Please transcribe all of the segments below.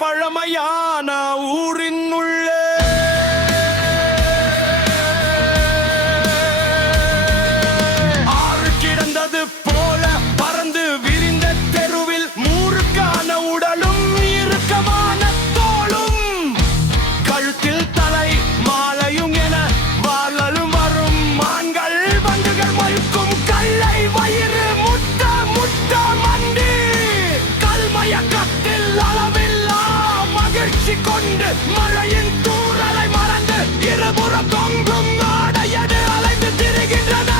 பழமையான வீசி கொண்டு மழையின் தூரலை மறந்து இருபுறம் தொங்கும் ஆடையது அலைந்து திரிகின்றன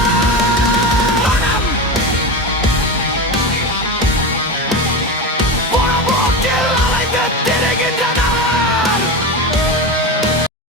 திரிகின்றன